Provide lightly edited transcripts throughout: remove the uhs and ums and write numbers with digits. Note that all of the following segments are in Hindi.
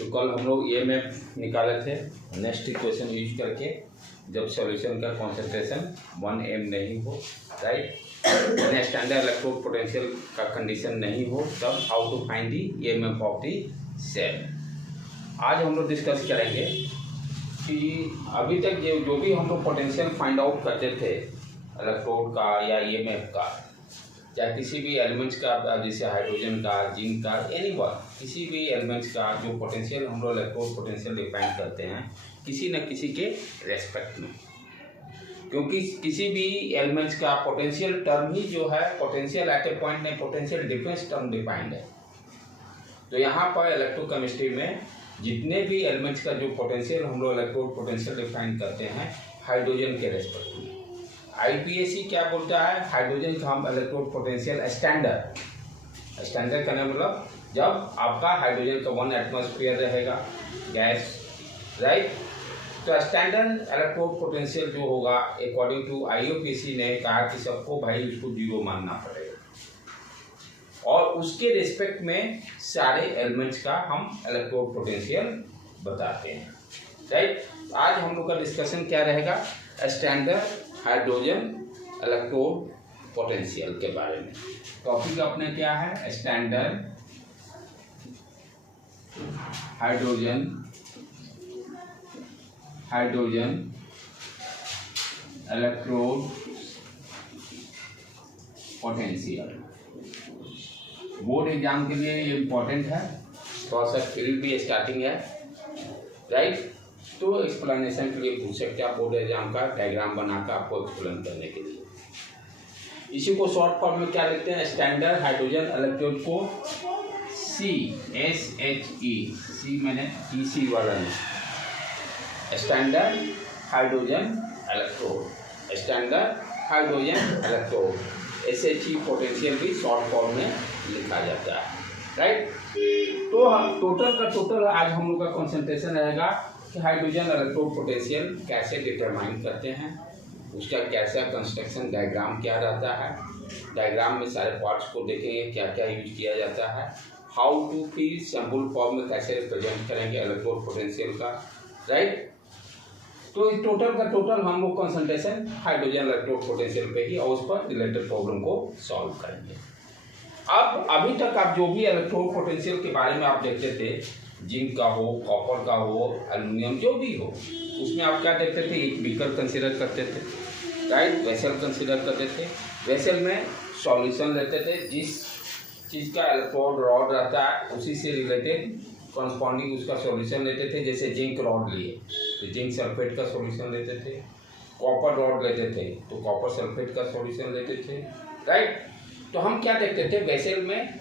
तो कल हम लोग ईएमएफ निकाले थे नेक्स्ट इक्वेशन यूज करके, जब सॉल्यूशन का कॉन्सेंट्रेशन 1m नहीं हो, राइट, स्टैंडर्ड इलेक्ट्रोड पोटेंशियल का कंडीशन नहीं हो, तब how to find the EMF of the cell. आज हम लोग डिस्कस करेंगे कि अभी तक जो भी हम लोग पोटेंशियल फाइंड आउट करते थे इलेक्ट्रोड का या ईएमएफ का, चाहे किसी भी एलिमेंट्स का, जैसे हाइड्रोजन का, जिंक का, एनी वन, किसी भी एलिमेंट्स का जो पोटेंशियल हम लोग इलेक्ट्रोड पोटेंशियल डिफाइन करते हैं किसी न किसी के रेस्पेक्ट में, क्योंकि किसी भी एलिमेंट्स का पोटेंशियल टर्म ही जो है पोटेंशियल एट ए पॉइंट में पोटेंशियल डिफरेंस टर्म डिफाइंड है। तो यहाँ पर इलेक्ट्रोकेमिस्ट्री में जितने भी एलिमेंट्स का जो पोटेंशियल हम लोग इलेक्ट्रोड पोटेंशियल डिफाइन करते हैं हाइड्रोजन के रेस्पेक्ट में, आईपीएसी क्या बोलता है, हाइड्रोजन का हम इलेक्ट्रोड पोटेंशियल स्टैंडर्ड करने मतलब जब आपका हाइड्रोजन का 1 एटमॉस्फेयर रहेगा गैस, राइट, तो स्टैंडर्ड इलेक्ट्रोड पोटेंशियल जो होगा अकॉर्डिंग टू आईपीएसी ने कहा कि सबको भाई उसको 0 मानना पड़ेगा और उसके रिस्पेक्ट में सारे एलिमेंट्स का हम इलेक्ट्रोड पोटेंशियल बताते हैं, राइट। आज हम लोग का डिस्कशन क्या रहेगा, स्टैंडर्ड हाइड्रोजन इलेक्ट्रोड पोटेंशियल के बारे में। टॉपिक अपने क्या है, standard hydrogen electrode potential. Board exam के लिए ये इम्पोर्टेंट है, थोड़ा सा फील्ड भी स्टार्टिंग है, राइट। तो एक्सप्लेनेशन के लिए पूछ सकते हैं बोर्ड एग्जाम का डायग्राम बनाकर आपको एक्सप्लेन करने के लिए। इसी को शॉर्ट फॉर्म में क्या लिखते हैं, स्टैंडर्ड हाइड्रोजन इलेक्ट्रोड को CSHE, सी मैंने EC वाला है, standard hydrogen electrode, SHE potential भी शॉर्ट फॉर्म में लिखा जाता है, राइट। तो हम टोटल आज हम लोग का कंसंट्रेशन रहेगा कि हाइड्रोजन इलेक्ट्रोड पोटेंशियल कैसे डिटरमाइन करते हैं, उसका कैसा कंस्ट्रक्शन डायग्राम क्या रहता है, डायग्राम में सारे पार्ट्स को देखेंगे क्या क्या यूज किया जाता है, हाउ टू फिर सैम्पल फॉर्म में कैसे रिप्रेजेंट करेंगे इलेक्ट्रोड पोटेंशियल का, राइट। तो इस टोटल हम लोग कंसंट्रेशन हाइड्रोजन इलेक्ट्रोड पोटेंशियल पे ही और उस पर रिलेटेड प्रॉब्लम को सॉल्व करेंगे। अब अभी तक आप जो भी इलेक्ट्रोड पोटेंशियल के बारे में आप देखते थे, जिंक का हो, कॉपर का हो, एल्युमिनियम जो भी हो, उसमें आप क्या देखते थे, एक बीकर कंसीडर करते थे, राइट, वेसल कंसीडर करते थे। वेसल में सॉल्यूशन लेते थे, जिस चीज़ का इलेक्ट्रोड रॉड रहता है उसी से रिलेटेड कॉरस्पॉन्डिंग उसका सॉल्यूशन लेते थे। जैसे जिंक रॉड लिए तो जिंक सल्फेट का सॉल्यूशन लेते थे, कॉपर रॉड लेते थे तो कॉपर सल्फेट का सॉल्यूशन लेते थे, राइट। तो हम क्या देखते थे, वेसल में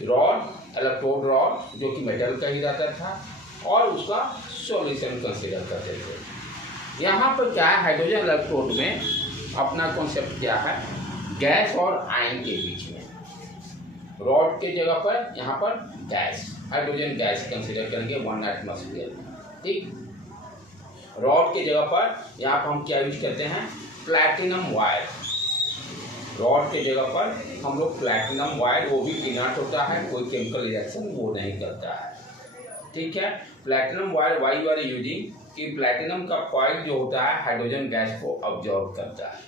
रॉड, इलेक्ट्रोड रॉड जो कि मेटल का ही रहता था और उसका सॉल्यूशन कंसीडर करते थे। यहाँ पर क्या है, हाइड्रोजन इलेक्ट्रोड में अपना कॉन्सेप्ट क्या है, गैस और आयन के बीच में, रॉड के जगह पर यहाँ पर गैस, हाइड्रोजन गैस कंसीडर करेंगे 1 एटमॉस्फेयर, ठीक। रॉड के जगह पर यहाँ पर हम क्या यूज करते हैं, प्लैटिनम वायर, रॉड के जगह पर हम लोग प्लैटिनम वायर, वो भी इनर्ट होता है, कोई केमिकल रिएक्शन वो नहीं करता है, ठीक है। Platinum wire why you are using कि प्लैटिनम का कॉइल जो होता है हाइड्रोजन गैस को अब्जॉर्ब करता है,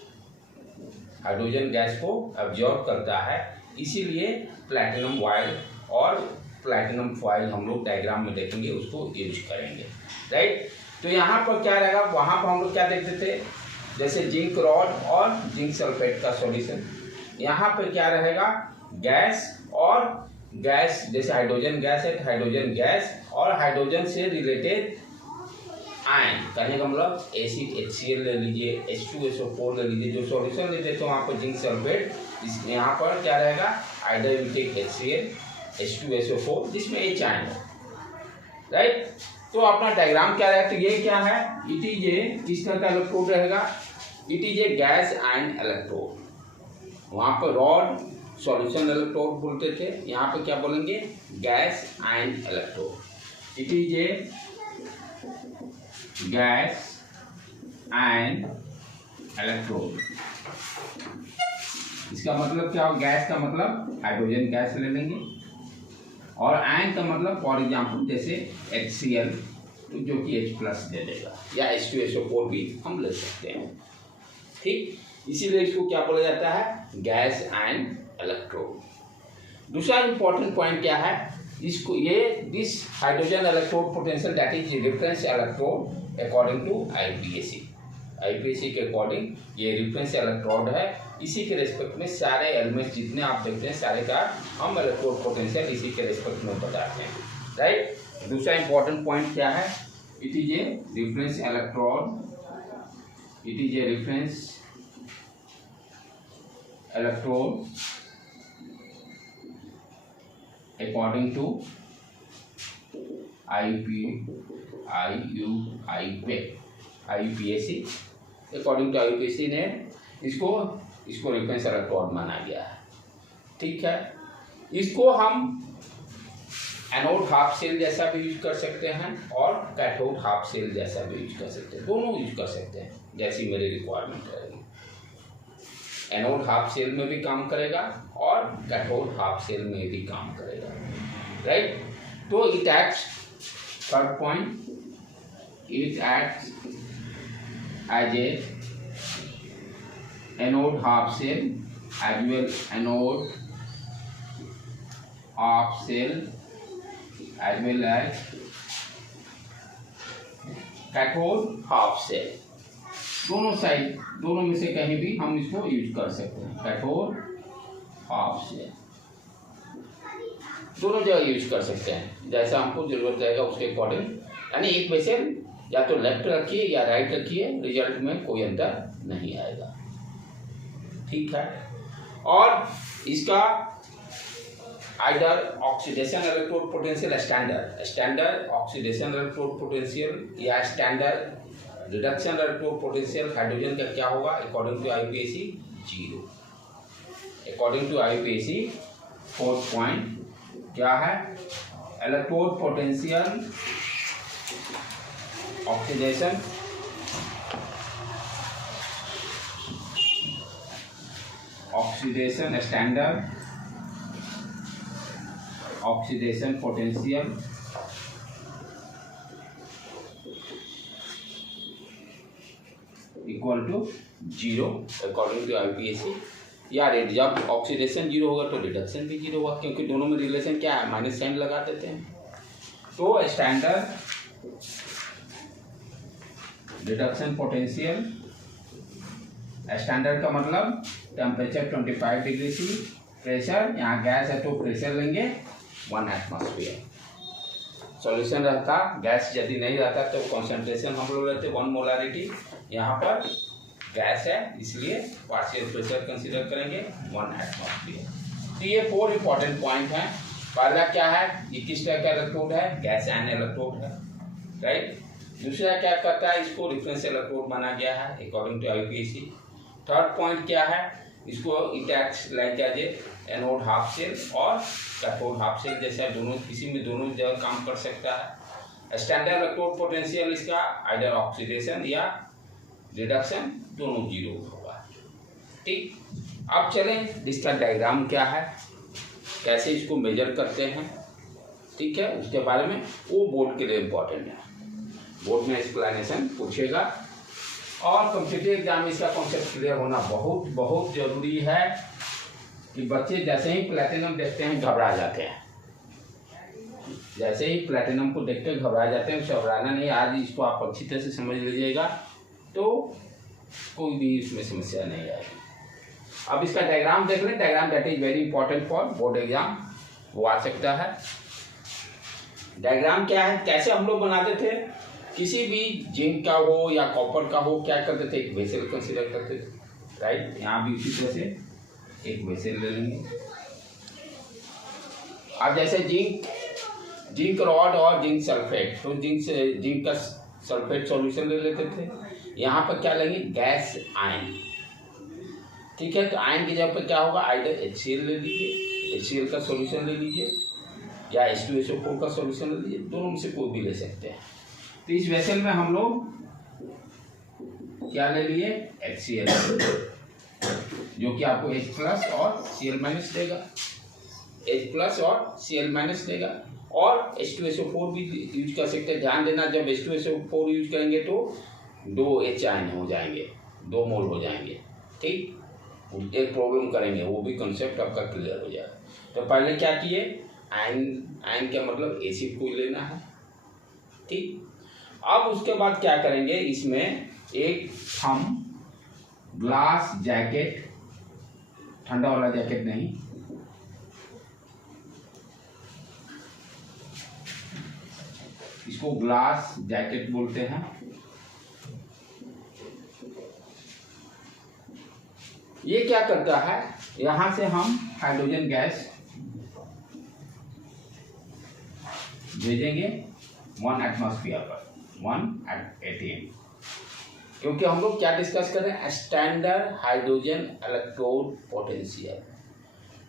हाइड्रोजन गैस को अब्जॉर्ब करता है, इसीलिए प्लैटिनम वायर और प्लैटिनम फॉइल हम लोग डायग्राम में देखेंगे, उसको यूज करेंगे, राइट। तो यहाँ पर क्या रहेगा, वहाँ पर हम लोग क्या देखते थे, जैसे जिंक रॉड और जिंक सल्फेट का सॉल्यूशन, यहाँ पे क्या रहेगा, गैस और गैस, जैसे हाइड्रोजन गैस है, हाइड्रोजन गैस और हाइड्रोजन से रिलेटेड आयन, कहने का मतलब एसिड HCl ले लीजिए, H2SO4 ले लीजिए, जो सॉल्यूशन लेते तो वहाँ पर जिंक सल्फेट, यहाँ पर क्या रहेगा, आइडर यू टेक HCl H2SO4 जिसमें H आयन है, राइट। तो अपना डायग्राम क्या रहेगा, तो ये क्या है, इट इज ए किस तरह का इलेक्ट्रोड रहेगा, it is A gas ion electrode, वहाँ पर रॉड सॉल्यूशन इलेक्ट्रोड बोलते थे, यहाँ पे क्या बोलेंगे, gas ion electrode, it is A gas ion electrode. इसका मतलब क्या हो, गैस का मतलब हाइड्रोजन गैस ले लेंगे और आयन का मतलब फॉर एग्जाम्पल जैसे HCl जो कि H+ दे देगा, या H2SO4 भी हम ले सकते हैं। ठीक, इसीलिए इसको क्या बोला जाता है, गैस आयन इलेक्ट्रोड। दूसरा इंपॉर्टेंट पॉइंट क्या है, इसको ये this hydrogen electrode potential that is reference electrode according to IUPAC के अकॉर्डिंग ये रेफरेंस इलेक्ट्रोड है। इसी के रेस्पेक्ट में सारे एलिमेंट्स जितने आप देखते हैं सारे का हम इलेक्ट्रोड पोटेंशियल इसी के रेस्पेक्ट में बताते हैं, राइट। दूसरा इंपॉर्टेंट पॉइंट क्या है, it is a reference electrode, it is a reference electrode according to IUPAC according to IUPAC ने इसको रेफरेंस इलेक्ट्रोड माना गया है। ठीक है, इसको हम एनोड हाफ सेल जैसा भी यूज कर सकते हैं और कैथोड हाफ सेल जैसा भी यूज कर सकते हैं, दोनों यूज कर सकते हैं जैसी मेरी रिक्वायरमेंट रहेगी। एनोड हाफ सेल में भी काम करेगा और कैथोड हाफ सेल में भी काम करेगा, राइट। तो it acts, third point, it acts as a anode half cell as well anode half cell as well as cathode half cell, दोनों साइड, दोनों में से कहीं भी हम इसको यूज कर सकते हैं। कैथोड हाफ सेल दोनों जगह यूज कर सकते हैं, जैसा हमको जरूरत रहेगा उसके अकॉर्डिंग। यानी एक वेसल या तो लेफ्ट रखिए या राइट रखिए, रिजल्ट में कोई अंतर नहीं आएगा। ठीक है, और इसका आइडर oxidation electrode potential standard oxidation electrode potential या standard reduction electrode potential hydrogen का क्या होगा, according to IUPAC 0। According to IUPAC fourth point क्या है, electrode potential oxidation standard oxidation potential equal to 0 according to IUPAC। या जब ऑक्सीडेशन 0 होगा तो रिडक्शन भी 0 होगा, क्योंकि दोनों में रिलेशन क्या है, माइनस साइन लगा देते हैं। तो स्टैंडर्ड रिडक्शन पोटेंशियल, स्टैंडर्ड का मतलब टेम्परेचर 25 डिग्री सी, प्रेशर, यहाँ गैस है तो प्रेशर लेंगे 1 एटमॉस्फेयर। सॉल्यूशन रहता, गैस यदि नहीं रहता तो कॉन्सेंट्रेशन हम लोग रहते 1 मोलारिटी, यहाँ पर गैस है इसलिए पार्शियल प्रेशर कंसीडर करेंगे 1 एटमॉस्फेयर। तो ये 4 इंपॉर्टेंट पॉइंट हैं। पहला क्या है, ये किस तरह का इलेक्ट्रोड है, गैस आयन इलेक्ट्रोड है, राइट। दूसरा क्या करता है, इसको रेफरेंस इलेक्ट्रोड माना गया है according to IUPAC। Third point क्या है, इसको it acts like as a anode half cell और कैथोड हाफ सेल जैसा, दोनों किसी में दोनों जगह काम कर सकता है। स्टैंडर्ड इलेक्ट्रोड पोटेंशियल इसका आइडर ऑक्सीडेशन या रिडक्शन दोनों 0 होगा। ठीक, अब चलें इसका डायग्राम क्या है, कैसे इसको मेजर करते हैं, ठीक है, उसके बारे में वो बोर्ड के लिए इम्पोर्टेंट है। बोर्ड में एक्सप्लेनेशन पूछेगा और कॉम्पिटिटिव एग्जाम में इसका कॉन्सेप्ट क्लियर होना बहुत बहुत जरूरी है कि बच्चे जैसे ही प्लैटिनम देखते हैं घबरा जाते हैं, जैसे ही प्लैटिनम को देखते घबरा जाते हैं, घबराना नहीं। आज इसको आप अच्छी तरह से समझ लीजिएगा तो कोई भी इसमें समस्या नहीं आएगी। अब इसका डायग्राम देख लें, diagram that is very important for board exam, वो आ सकता है। डायग्राम क्या है, कैसे हम लोग बनाते थे, किसी भी जिंक का हो या कॉपर का हो, क्या करते थे, एक वेसल कंसीडर करते थे, राइट। यहाँ भी उसी तरह से एक वेसल ले लेंगे। अब जैसे जिंक रॉड और जिंक सल्फेट, तो जिंक का सल्फेट सॉल्यूशन ले लेते थे। यहाँ पर क्या लेंगे, गैस आयन, ठीक है। तो आयन की जगह पर क्या होगा, आइडर HCl ले लीजिए, HCl का सॉल्यूशन ले लीजिए या H2SO4 का सॉल्यूशन ले लीजिए, दोनों में से कोई भी ले सकते हैं। तो इस वेसल में हम लोग क्या ले लिए, HCl, जो कि आपको H+ और Cl- देगा। H+ और Cl- देगा। और H2SO4 भी यूज कर सकते हैं। ध्यान देना, जब H2SO4 यूज करेंगे तो 2 H आयन हो जाएंगे, 2 मोल हो जाएंगे। ठीक, एक प्रॉब्लम करेंगे, वो भी कंसेप्ट आपका क्लियर हो जाएगा। तो पहले क्या किए, आयन का मतलब एसिड को लेना है। ठीक, अब उसके बाद क्या करेंगे, इसमें एक हम ग्लास जैकेट, ठंडा वाला जैकेट नहीं, इसको ग्लास जैकेट बोलते हैं। ये क्या करता है, यहां से हम हाइड्रोजन गैस भेजेंगे 1 एटमॉस्फेयर पर, 1 atm, क्योंकि हम लोग क्या डिस्कस कर रहे हैं, स्टैंडर्ड हाइड्रोजन इलेक्ट्रोड पोटेंशियल।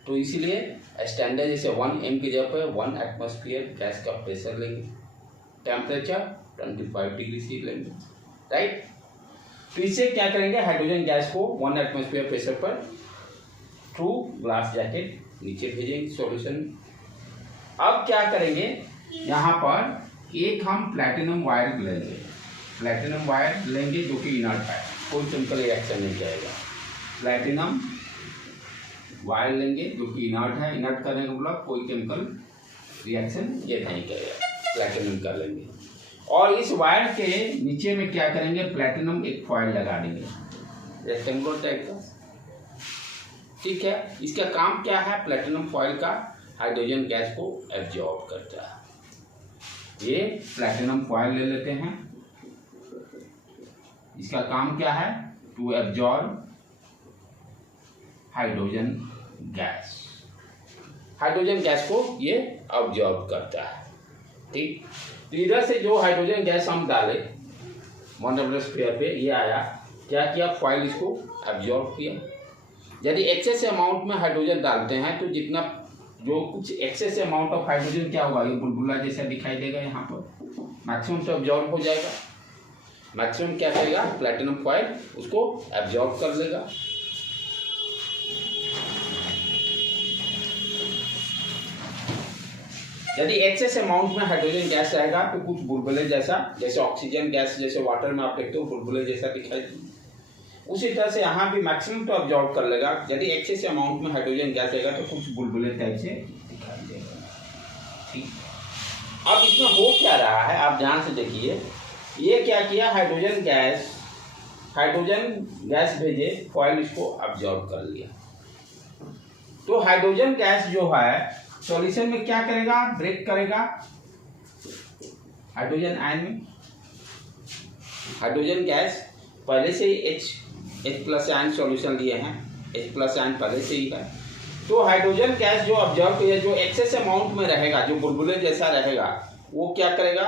तो इसीलिए स्टैंडर्ड जैसे 1 m की जगह पर 1 एटमॉस्फेयर गैस का प्रेशर लेंगे, टेम्परेचर 25 डिग्री सी लेंगे, राइट। तो इससे क्या करेंगे, हाइड्रोजन गैस को 1 एटमॉस्फेयर प्रेशर पर थ्रू ग्लास जैकेट नीचे भेजेंगे सॉल्यूशन। अब क्या करेंगे, यहाँ पर एक हम प्लैटिनम वायर लेंगे, प्लैटिनम वायर लेंगे जो कि इनर्ट है, कोई केमिकल रिएक्शन नहीं करेगा। प्लैटिनम वायर लेंगे जो कि इनर्ट है, इनर्ट करने का मतलब कोई केमिकल रिएक्शन ये नहीं करेगा, प्लैटिनम कर लेंगे। और इस वायर के नीचे में क्या करेंगे, प्लैटिनम एक फॉइल लगा देंगे, रेक्टेंगुलर टाइप का। ठीक है, इसका काम क्या है, प्लैटिनम फॉइल का हाइड्रोजन गैस को एब्जॉर्ब करता है। ये प्लैटिनम फॉइल ले लेते हैं, इसका काम क्या है, to absorb hydrogen gas, hydrogen gas को ये एब्जॉर्ब करता है। ठीक, तो इधर से जो हाइड्रोजन गैस हम डाले 1 एटमॉस्फेयर पे, ये आया, क्या किया, फॉइल इसको एब्जॉर्ब किया। यदि एक्सेस अमाउंट में हाइड्रोजन डालते हैं तो जितना जो कुछ एक्सेस अमाउंट ऑफ हाइड्रोजन क्या होगा, ये बुलबुला जैसा दिखाई देगा, यहाँ पर मैक्सिमम तो एब्जॉर्ब हो जाएगा। मैक्सिमम क्या करेगा, प्लैटिनम फॉइल उसको एब्जॉर्ब कर लेगा। यदि एक्सेस अमाउंट में हाइड्रोजन गैस रहेगा तो कुछ बुलबुले जैसा, जैसे ऑक्सीजन गैस जैसे वाटर में आप देखते हो बुलबुले जैसा दिखाई देगा, उसी तरह से यहाँ भी मैक्सिमम तो एब्जॉर्ब कर लेगा। यदि एक्सेस अमाउंट में हाइड्रोजन गैस रहेगा तो कुछ बुलबुले टाइप से दिखाई देगा। ठीक, अब इसमें हो क्या रहा है, आप ध्यान से देखिए, ये क्या किया, हाइड्रोजन गैस भेजे, फॉइल इसको एब्जॉर्ब कर लिया। तो हाइड्रोजन गैस जो है सॉल्यूशन में क्या करेगा, ब्रेक करेगा हाइड्रोजन आयन में। हाइड्रोजन गैस पहले से ही H+ आयन सॉल्यूशन लिए हैं, H+ आयन पहले से ही है। तो हाइड्रोजन गैस जो ऑब्जर्व किया, जो एक्सेस अमाउंट में रहेगा, जो बुलबुले जैसा रहेगा, वो क्या करेगा,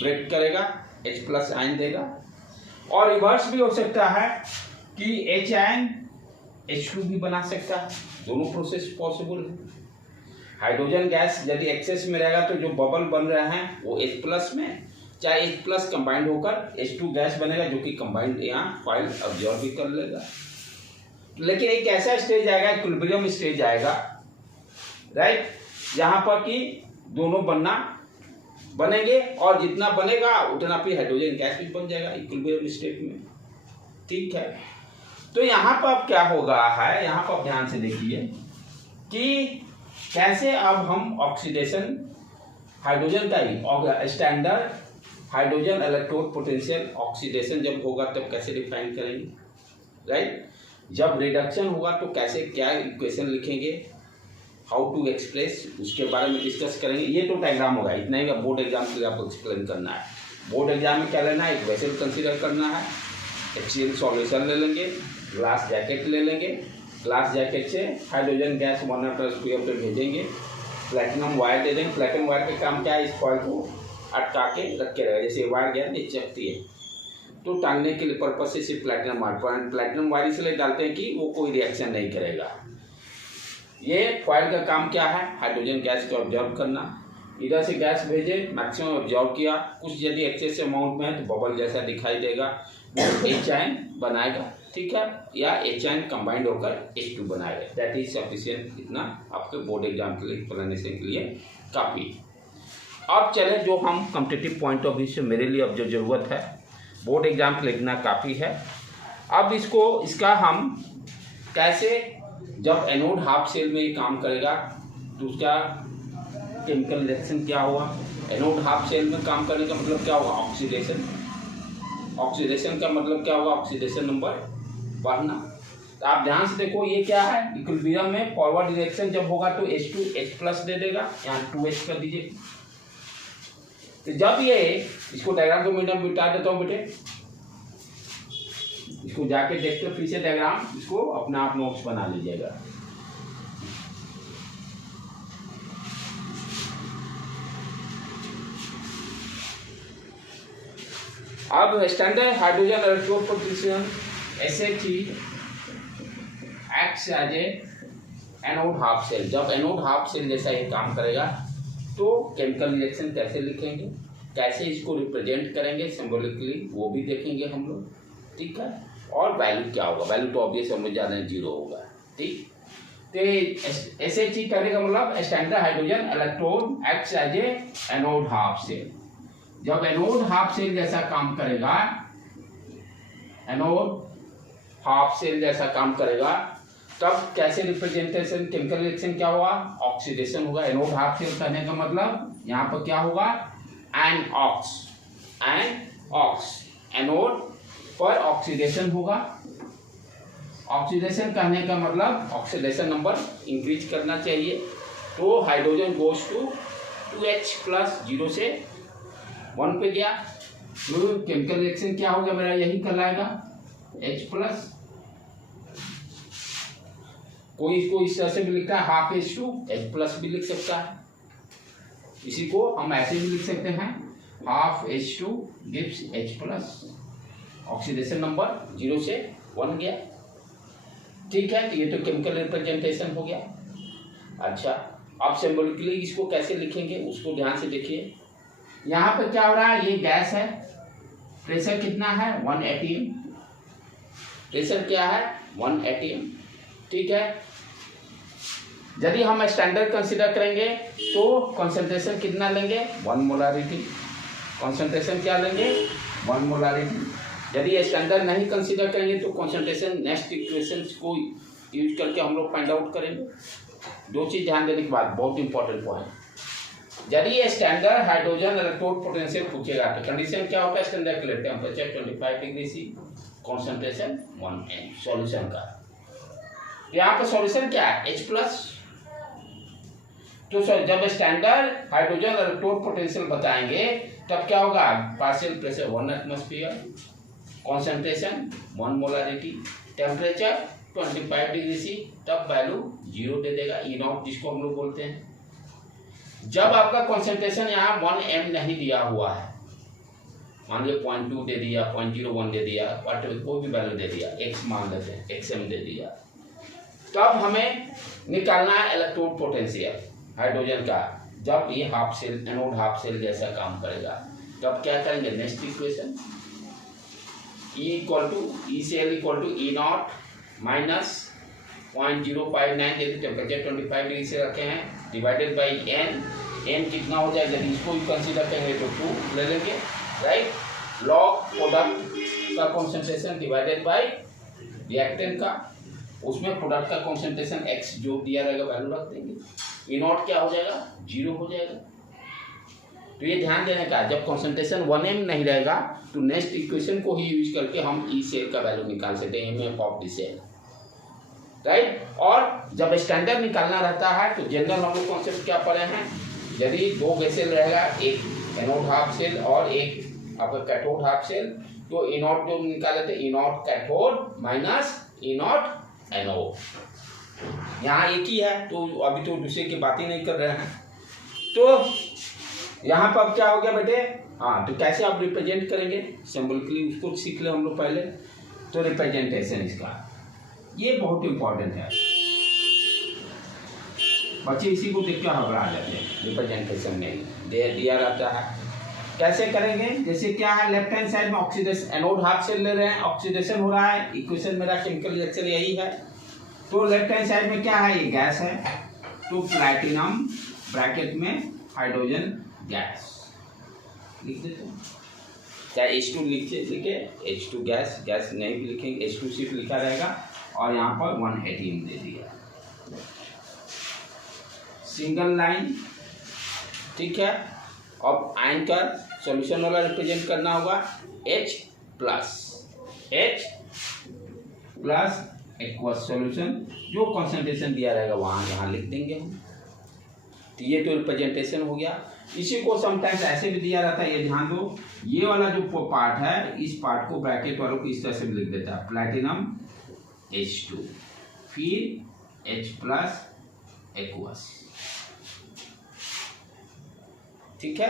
ब्रेक करेगा, H+ आयन देगा। और रिवर्स भी हो सकता है कि H आयन H2 भी बना सकता है, दोनों प्रोसेस पॉसिबल है। हाइड्रोजन गैस यदि एक्सेस में रहेगा तो जो बबल बन रहे हैं वो H+ में, चाहे H+ कंबाइंड होकर H2 गैस बनेगा जो कि कंबाइंड यहाँ फॉइल अब्जॉर्ब भी कर लेगा। लेकिन एक ऐसा स्टेज आएगा, इक्विलिब्रियम स्टेज आएगा, राइट, जहाँ पर कि दोनों बनेंगे और जितना बनेगा उतना फिर हाइड्रोजन गैस भी बन जाएगा इक्विलिब्रियम स्टेट में। ठीक है, तो यहाँ पर अब क्या होगा है, यहाँ पर ध्यान से देखिए कि कैसे अब हम ऑक्सीडेशन हाइड्रोजन का ही standard hydrogen electrode potential oxidation जब होगा तब कैसे डिफाइन करेंगे, राइट। जब रिडक्शन होगा तो कैसे क्या इक्वेशन लिखेंगे, हाउ टू एक्सप्रेस, उसके बारे में डिस्कस करेंगे। ये तो डायग्राम होगा, इतना ही का बोर्ड एग्जाम के लिए आपको एक्सप्लेन करना है। बोर्ड एग्जाम में क्या लेना है, एक वेसल कंसीडर करना है, HCl सॉल्यूशन ले लेंगे, ग्लास जैकेट ले लेंगे, ग्लास जैकेट से हाइड्रोजन गैस 1 एटमॉस्फेयर पे भेजेंगे, प्लैटिनम वायर दे देंगे। प्लैटिनम वायर का काम क्या है, इस फॉइल को अटका के रख के रहेगा, जैसे वायर गया नीचे चकती है तो टांगने के लिए पर्पज से सिर्फ प्लैटिनम वायर इसलिए डालते हैं कि वो कोई रिएक्शन नहीं करेगा। ये फॉइल का काम क्या है, हाइड्रोजन गैस को ऑब्जर्व करना। इधर से गैस भेजे, मैक्सिमम ऑब्जर्व किया, कुछ यदि एक्सेस अमाउंट में है तो बबल जैसा दिखाई देगा, वो H आयन बनाएगा ठीक है, या HN कंबाइंड होकर H2 बनाएगा। दैट इज सफिशिएंट, इतना आपके बोर्ड एग्जाम के लिए एक्सप्लेनेशन के लिए काफ़ी। अब चले जो हम कॉम्पिटिटिव पॉइंट ऑफ व्यू से मेरे लिए अब जो ज़रूरत है, बोर्ड एग्जाम के लिए इतना काफ़ी है। अब इसका हम कैसे, जब एनोड हाफ सेल में ये काम करेगा तो उसका केमिकल रिएक्शन क्या हुआ। एनोड हाफ सेल में काम करने का मतलब क्या हुआ, ऑक्सीडेशन। ऑक्सीडेशन का मतलब क्या हुआ, ऑक्सीडेशन नंबर बढ़ना। तो आप ध्यान से देखो, ये क्या है, इक्विलिब्रियम में फॉरवर्ड डायरेक्शन जब होगा तो H2 H+ दे देगा, यहाँ 2H कर दीजिए। तो जब ये, इसको डायग्राम को मीडियम बिटा देता हूँ बेटे, इसको जाके देखते हो फिर से डायग्राम, इसको अपना आप नोट्स बना लीजिएगा। अब standard hydrogen electrode potential SH acts as a anode half cell. जब एनोड हाफ सेल जैसा ये काम करेगा तो केमिकल रिएक्शन कैसे लिखेंगे, कैसे इसको रिप्रेजेंट करेंगे सिंबॉलिकली, वो भी देखेंगे हम लोग, ठीक है। और वैल्यू क्या होगा, वैल्यू तो ऑब्वियस समझ जाना है, 0 होगा, ठीक। तो SH करने का मतलब standard hydrogen electrode acts as a anode half cell. जब एनोड हाफ सेल जैसा काम करेगा, एनोड हाफ सेल जैसा काम करेगा, तब कैसे रिप्रेजेंटेशन, केमिकल रिएक्शन क्या हुआ, ऑक्सीडेशन होगा। एनोड हाफ सेल कहने का मतलब यहाँ पर क्या होगा, एनऑक्स, एनोड पर ऑक्सीडेशन होगा। ऑक्सीडेशन कहने का मतलब ऑक्सीडेशन नंबर इंक्रीज करना चाहिए। तो हाइड्रोजन गोज टू 2H+, 0 से 1 पे गया, तो केमिकल रिएक्शन क्या होगा मेरा, यही कहलाएगा H+। कोई इसको इस तरह से भी लिखता है, हाफ H2 H+ भी लिख सकता है। इसी को हम ऐसे भी लिख सकते हैं, half H2 gives H+। Oxidation number 0 से 1 गया, ठीक है। तो ये तो केमिकल रिप्रेजेंटेशन हो गया। अच्छा, अब सिंबॉलिकली इसको कैसे लिखेंगे उसको ध्यान से देखिए। यहाँ पे क्या हो रहा है, ये गैस है, प्रेशर कितना है 1 atm, प्रेशर क्या है 1 atm, ठीक है। यदि हम स्टैंडर्ड कंसीडर करेंगे तो कंसंट्रेशन कितना लेंगे 1 मोलारिटी, कंसंट्रेशन क्या लेंगे 1 मोलारिटी। यदि स्टैंडर्ड नहीं कंसीडर करेंगे तो कंसंट्रेशन नेक्स्ट इक्वेशन को यूज करके हम लोग फाइंड आउट करेंगे। 2 चीज ध्यान देने के बाद, बहुत इंपॉर्टेंट पॉइंट। यदि स्टैंडर्ड हाइड्रोजन इलेक्ट्रोड पोटेंशियल पूछेगा तो कंडीशन क्या होता है, स्टैंडर्ड के लिए temperature 25 degree C, concentration 1 m solution का। यहाँ पर सॉल्यूशन क्या है H+। तो जब स्टैंडर्ड हाइड्रोजन इलेक्ट्रोड पोटेंशियल बताएंगे तब क्या होगा, partial pressure 1 atmosphere, concentration 1 molarity, temperature 25 degree C, तब वैल्यू 0 दे देगा, E0 जिसको हम लोग बोलते हैं। जब आपका कंसंट्रेशन यहाँ 1 m नहीं दिया हुआ है, मान लीजिए 0.2 दे दिया, 0.01 दे दिया, कोई भी वैल्यू दे दिया, x मान लेते हैं, xm दे दिया, तब हमें निकालना है इलेक्ट्रोड पोटेंशियल हाइड्रोजन का। जब ये half cell, anode half cell जैसा काम करेगा, तब क्या करेंगे, next equation ECl = E0 minus 0.059, यदि टेम्परेचर 25 डिग्री से रखे हैं, डिवाइडेड बाई n कितना हो जाएगा, यदि इसको भी कंसीडर करेंगे तो 2 ले लेंगे, राइट। लॉग प्रोडक्ट का कॉन्सेंट्रेशन डिवाइडेड बाई रिएक्टेंट का, उसमें प्रोडक्ट का कॉन्सेंट्रेशन x जो दिया रहेगा वैल्यू रख देंगे, E0 क्या हो जाएगा 0 हो जाएगा। तो ये ध्यान देने का, जब कॉन्सेंट्रेशन 1 m नहीं रहेगा तो नेक्स्ट इक्वेशन को ही यूज करके हम ई सेल का वैल्यू निकाल सकते हैं, mf of the cell, right. और जब स्टैंडर्ड निकालना रहता है तो जनरल हम लोग कॉन्सेप्ट क्या पढ़े हैं, यदि 2 गैसेल रहेगा, एक एनोड हाफ सेल और एक आपका कैथोड हाफ सेल, तो E0 जो निकाले थे, E0 cathode minus E0 anode, यहाँ एक ही है, तो अभी तो दूसरे की बात ही नहीं कर रहे हैं। तो यहाँ पर अब क्या हो गया बेटे, हाँ, तो कैसे आप रिप्रेजेंट करेंगे सिंबॉलिकली, उसको सीख ले हम लोग पहले। तो रिप्रेजेंटेशन इसका, ये बहुत इंपॉर्टेंट है, बच्चे इसी को देख के घबरा जाते हैं। रिप्रेजेंटेशन में दिया रहता है कैसे करेंगे, जैसे क्या है लेफ्ट हैंड साइड में ऑक्सीडेशन, एनोड हाफ शेल ले रहे हैं, ऑक्सीडेशन हो रहा है, इक्वेशन मेरा केमिकल रिएक्शन यही है। तो लेफ्ट हैंड साइड में क्या है, ये गैस है, तो प्लैटिनम ब्रैकेट में हाइड्रोजन गैस लिख देते हैं, चाहे H2 लिखे, H2 गैस, गैस नहीं भी लिखेंगे, H2 सिर्फ लिखा रहेगा, और यहाँ पर 118 दे दिया, सिंगल लाइन, ठीक है। अब आयन का सॉल्यूशन वाला रिप्रेजेंट करना होगा H प्लस एक्वस सॉल्यूशन, जो कॉन्सेंट्रेशन दिया रहेगा वहाँ यहाँ लिख देंगे हम। तो ये तो रिप्रेजेंटेशन हो गया। इसी को समटाइम्स ऐसे भी दिया रहता है, ये ध्यान दो, ये वाला जो पार्ट है, इस पार्ट को ब्रैकेट वालों को इस तरह से भी लिख देता है, प्लैटिनम H2 फिर H प्लस एक्वस, ठीक है।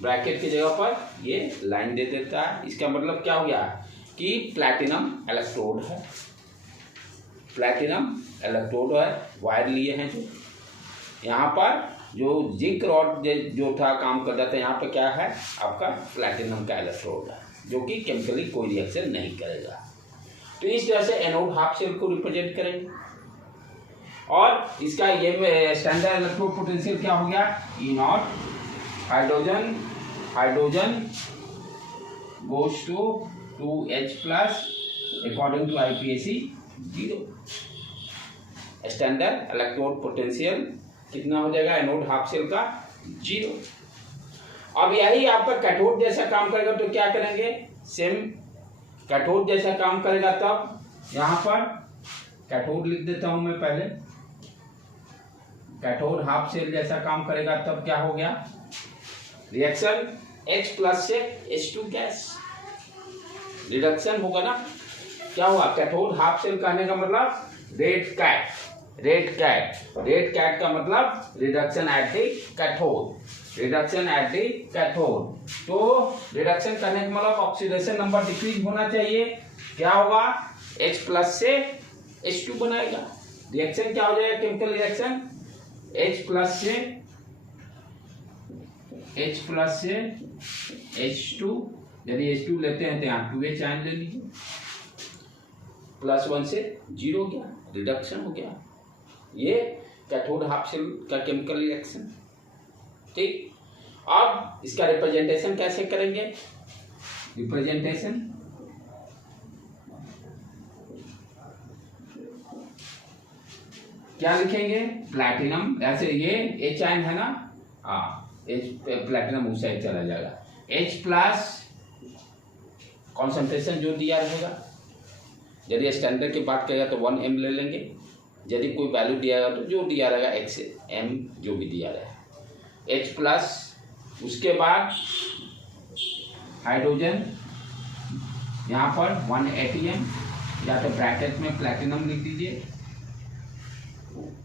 ब्रैकेट की जगह पर ये लाइन दे देता है। इसका मतलब क्या हो गया कि प्लैटिनम इलेक्ट्रोड है, प्लैटिनम इलेक्ट्रोड है, वायर लिए हैं जो यहाँ पर, जो जिंक रॉड जो था काम कर रहा था, यहाँ पर क्या है आपका प्लैटिनम का इलेक्ट्रोड है, जो कि केमिकली कोई रिएक्शन नहीं करेगा। तो इस तरह से एनोड हाफ शेल को रिप्रेजेंट करेंगे। और इसका ये स्टैंडर्ड इलेक्ट्रोड पोटेंशियल क्या हो गया, E not, hydrogen goes to 2H plus according to IPAC 0। Standard electrode potential कितना हो जाएगा एनोड हाफ शेल का, 0। अब यही आपका कैथोड जैसा काम करेगा, तो क्या करेंगे, सेम कैथोड जैसा काम करेगा, तब यहाँ पर कैथोड लिख देता हूं मैं पहले, कैथोड हाफ शेल जैसा काम करेगा, तब क्या हो गया, रिएक्शन H प्लस से H2 गैस, रिडक्शन होगा ना, क्या हुआ, कैथोड हाफ शेल कहने का मतलब रेड कैट का मतलब रिडक्शन एट द कैथोड, तो रिडक्शन करने का मतलब ऑक्सीडेशन नंबर डिक्रीज होना चाहिए, क्या होगा, H प्लस से H2 बनाएगा, रिएक्शन क्या हो जाएगा, केमिकल रिएक्शन H प्लस से H2, यदि H2 लेते हैं तो यहाँ 2H आयन ले लीजिए, +1 से 0 हो गया, रिडक्शन हो गया। ये कैथोड हाफ शेल का केमिकल रिएक्शन, ठीक। अब इसका रिप्रेजेंटेशन कैसे करेंगे, रिप्रेजेंटेशन क्या लिखेंगे, प्लैटिनम, ऐसे ये H आयन है ना, हाँ H प्लैटिनम उस साइड चला जाएगा, H प्लस कॉन्सेंट्रेशन जो दिया रहेगा, यदि स्टैंडर्ड की बात करेगा तो 1 m ले लेंगे, यदि कोई वैल्यू दिया रहेगा तो जो दिया रहेगा XM जो भी दिया रहेगा, H प्लस, उसके बाद हाइड्रोजन यहाँ पर 180 m, या तो ब्रैकेट में प्लैटिनम लिख दीजिए,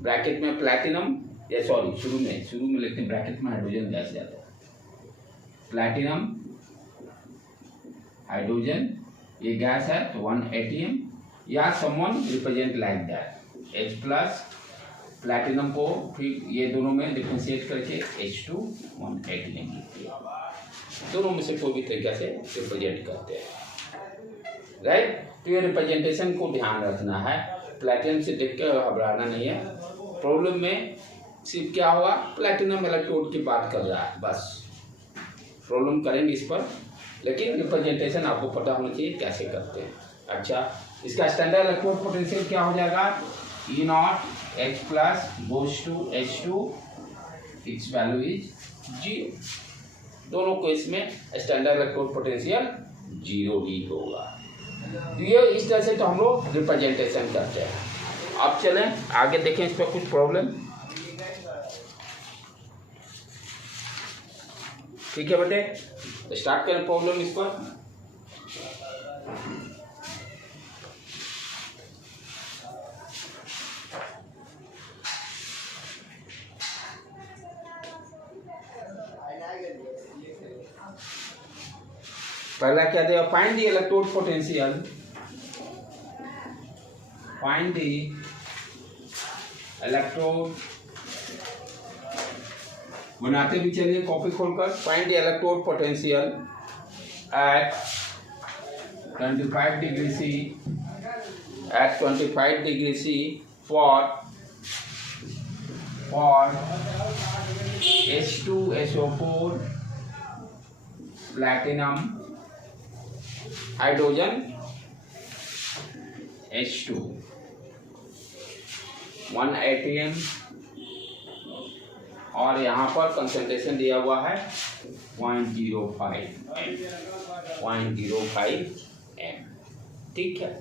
ब्रैकेट में प्लैटिनम, या सॉरी शुरू में लिखते हैं, ब्रैकेट में हाइड्रोजन गैस जाता है, प्लैटिनम हाइड्रोजन ये गैस है, तो 180 m, या someone represent like that, H plus platinum को फिर ये दोनों में डिफरेंशिएट करके H2 180 m लिखते हैं, दोनों में से कोई भी तरीका से रिप्रेजेंट करते हैं, राइट। तो ये रिप्रेजेंटेशन को ध्यान रखना है, प्लैटिनम से देख कर घबराना नहीं है, प्रॉब्लम में सिर्फ क्या होगा, प्लैटिनम इलेक्ट्रोड की बात कर रहा है, बस प्रॉब्लम करेंगे इस पर, लेकिन रिप्रेजेंटेशन आपको पता होना चाहिए कैसे करते हैं। अच्छा, इसका स्टैंडर्ड इलेक्ट्रोड पोटेंशियल क्या हो जाएगा, E naught H plus goes to H2, its value is 0, दोनों को इसमें स्टैंडर्ड इलेक्ट्रोड पोटेंशियल 0 ही होगा। तो ये इस तरह से तो हम लोग रिप्रेजेंटेशन करते हैं। अब चलें आगे देखें इस पर कुछ प्रॉब्लम, ठीक है बेटे, स्टार्ट करें प्रॉब्लम इस पर। पहला क्या दिया, find the electrode potential, find the electrode बनाते भी चलिए कॉपी खोलकर। Find electrode potential at 25 degree C at 25 degree C for H2SO4 platinum hydrogen H2 1 ATM और यहाँ पर कंसंट्रेशन दिया हुआ है 0.05 M। ठीक है,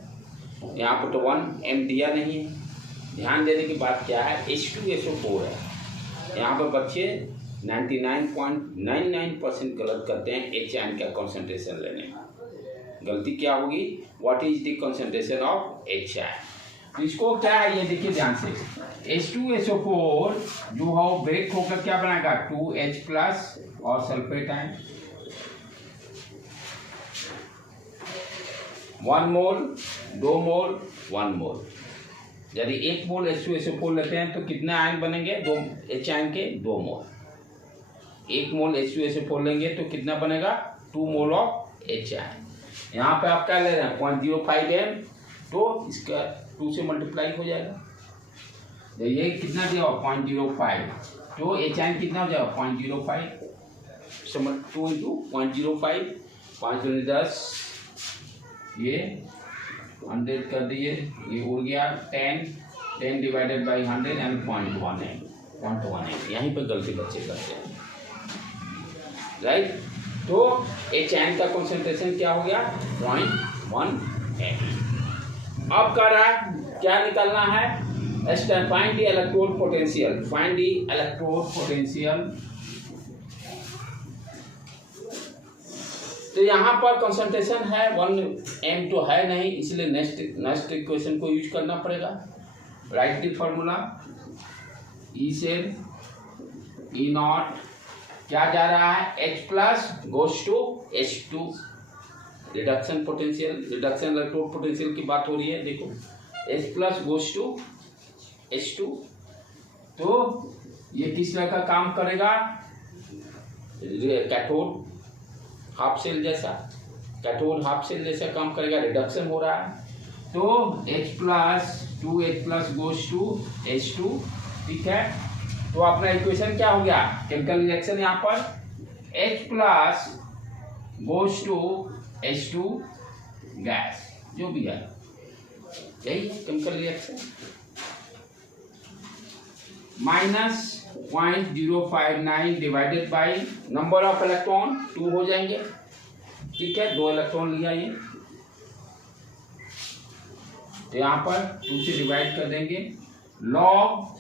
यहाँ पर तो 1 M दिया नहीं है। ध्यान देने की बात क्या है, H2SO4 है। यहाँ पर बच्चे 99.99% गलत करते हैं H आयन का कंसंट्रेशन लेने में। गलती क्या होगी, what is the concentration of H ion. तो इसको क्या है ये देखिए ध्यान से, H2SO4 जो हो ब्रेक होकर क्या बनाएगा 2H प्लस और सल्फेट आयन 1 मोल 2 मोल 1 मोल। यदि 1 मोल H2SO4 लेते हैं तो कितने आयन बनेंगे, 2 H आयन के 2 मोल। 1 मोल H2SO4 लेंगे तो कितना बनेगा 2 मोल ऑफ H आयन। यहाँ पे आप क्या ले रहे हैं 0.05 M, तो इसका 2 से मल्टीप्लाई हो जाएगा। तो ये कितना दिया 0.05, तो H आयन कितना हो जाएगा 0.05 2 इंटू 0.05 5 दूनी 10, ये 100 कर दिए, ये उड़ गया 10 डिवाइडेड बाई 100 एंड 0.18 यहीं पर गलती बच्चे करते हैं, राइट। तो H आयन का कंसंट्रेशन क्या हो गया 0.1 M। अब कर रहा है क्या निकालना है, find the electrode potential, find the electrode potential. तो यहाँ पर कंसंट्रेशन है 1 M तो है नहीं, इसलिए नेक्स्ट इक्वेशन को यूज करना पड़ेगा। राइट द फॉर्मूला, E से E नॉट क्या जा रहा है H plus goes to H2, reduction potential, reduction electrode potential की बात हो रही है। देखो H plus goes to H2, तो ये किस तरह का काम करेगा, कैथोड हाफ सेल जैसा, कैथोड हाफ सेल जैसा काम करेगा, रिडक्शन हो रहा है। तो H plus 2H plus goes to H2, ठीक है। तो अपना इक्वेशन क्या हो गया, केमिकल रिएक्शन यहाँ पर H plus goes to H2 gas, जो भी है यही chemical reaction. -0.059 divided by number of electron 2 हो जाएंगे, ठीक है। 2 इलेक्ट्रॉन लिया ये, तो यहाँ पर 2 से डिवाइड कर देंगे। लॉग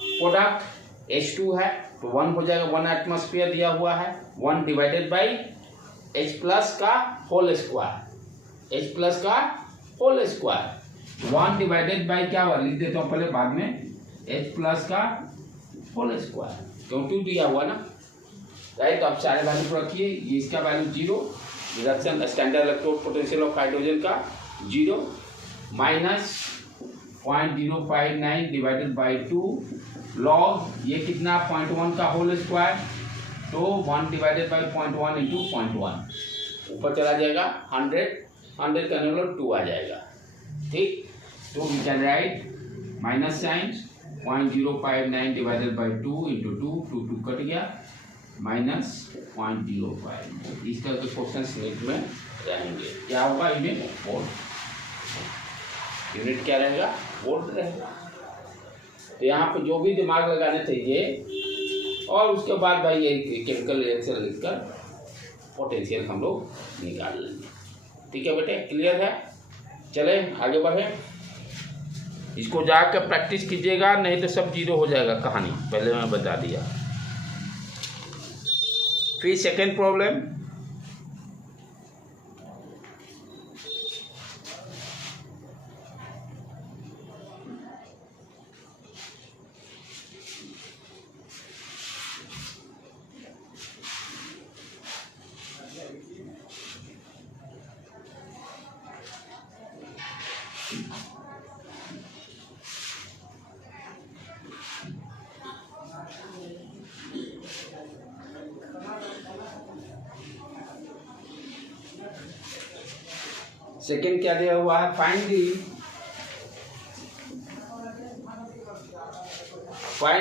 प्रोडक्ट H2 है तो 1 हो जाएगा, 1 एटमॉस्फेयर दिया हुआ है, 1 डिवाइडेड बाई H प्लस का होल स्क्वायर, H प्लस का होल स्क्वायर, 1 डिवाइडेड बाई क्या हुआ लिख देता हूँ पहले, बाद में H प्लस का होल स्क्वायर, क्यों 2 दिया हुआ ना, राइट। तो आप सारे वैल्यू को रखिए, ये इसका value 0, reduction standard electrode potential of hydrogen का 0, -0.059 डिवाइडेड बाई 2 लॉग ये कितना 0.1 का होल स्क्वायर, तो 1 डिवाइडेड बाई 0.1 इंटू 0.1 ऊपर चला जाएगा 100 का मतलब 2 आ जाएगा, ठीक। तो we can write minus sign 0.059 divided by 2 into 2 cut गया -0.05। इस तरह के क्वेश्चन यूनिट में रहेंगे। क्या होगा इनमें वोल्ट, यूनिट क्या रहेगा वोल्ट रहेगा। तो यहाँ पे जो भी दिमाग लगाने चाहिए, और उसके बाद भाई ये केमिकल रिएक्शन लिखकर पोटेंशियल हम लोग निकाल लेंगे, ठीक है बेटे, क्लियर है। चले आगे बढ़े, इसको जाकर प्रैक्टिस कीजिएगा, नहीं तो सब 0 हो जाएगा कहानी, पहले मैं बता दिया। फिर सेकेंड प्रॉब्लम, सेकेंड क्या दिया हुआ है, find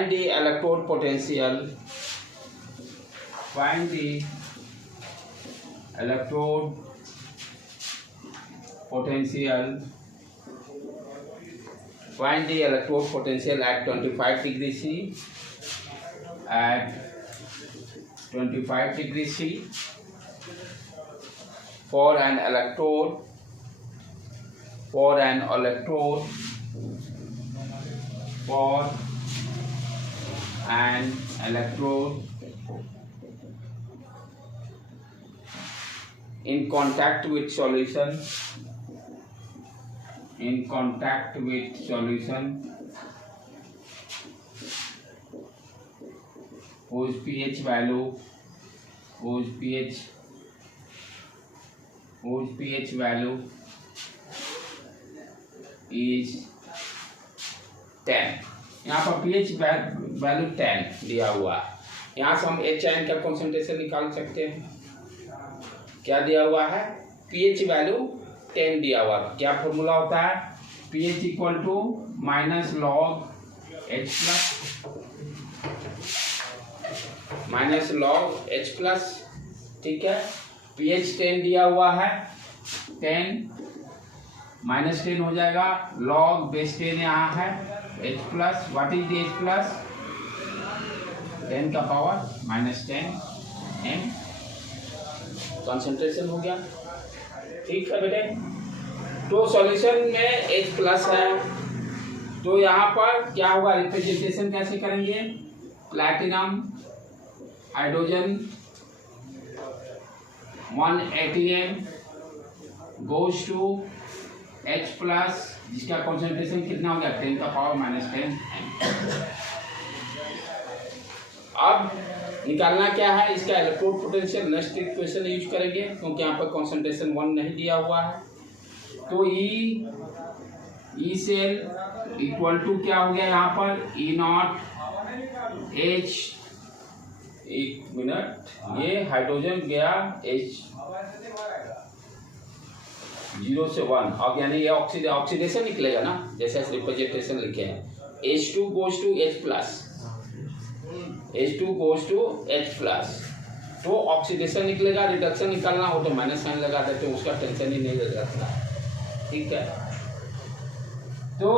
the electrode potential, find the electrode potential, find the electrode potential at 25 degree C, at 25 degree C for an electrode in contact with solution, whose pH value is 10। यहाँ पर pH वैल्यू 10 दिया हुआ है। यहाँ से हम एच आयन का कॉन्सेंट्रेशन निकाल सकते हैं। क्या दिया हुआ है, pH वैल्यू 10 दिया हुआ है। क्या फॉर्मूला होता है, pH equal to minus log H plus, ठीक है। pH 10 दिया हुआ है, 10 माइनस 10 हो जाएगा, लॉग बेस 10 यहाँ है, H plus, what is H plus, 10 का पावर माइनस 10 m कॉन्सेंट्रेशन हो गया, ठीक है बेटे। तो सॉल्यूशन में H प्लस है, तो यहाँ पर क्या होगा, रिप्रेजेंटेशन कैसे करेंगे, platinum hydrogen 1 ATM goes to H plus, जिसका कॉन्सेंट्रेशन कितना हो गया, 10 का पावर माइनस 10। अब निकालना क्या है, इसका electrode potential. Next equation use करेंगे क्योंकि यहाँ पर कॉन्सेंट्रेशन 1 नहीं दिया हुआ है। तो ई सेल इक्वल टू क्या हो गया यहाँ पर, E0 H, एक मिनट, ये हाइड्रोजन गया H 0 से 1, अब यानी ये ऑक्सीडेशन निकलेगा ना, जैसे रिप्रेजेंटेशन लिखे हैं, H2 goes to H plus, H2 goes to H plus, तो ऑक्सीडेशन निकलेगा। रिडक्शन निकालना हो तो माइनस साइन लगा देते हैं, उसका टेंशन ही नहीं रहता, ठीक है। तो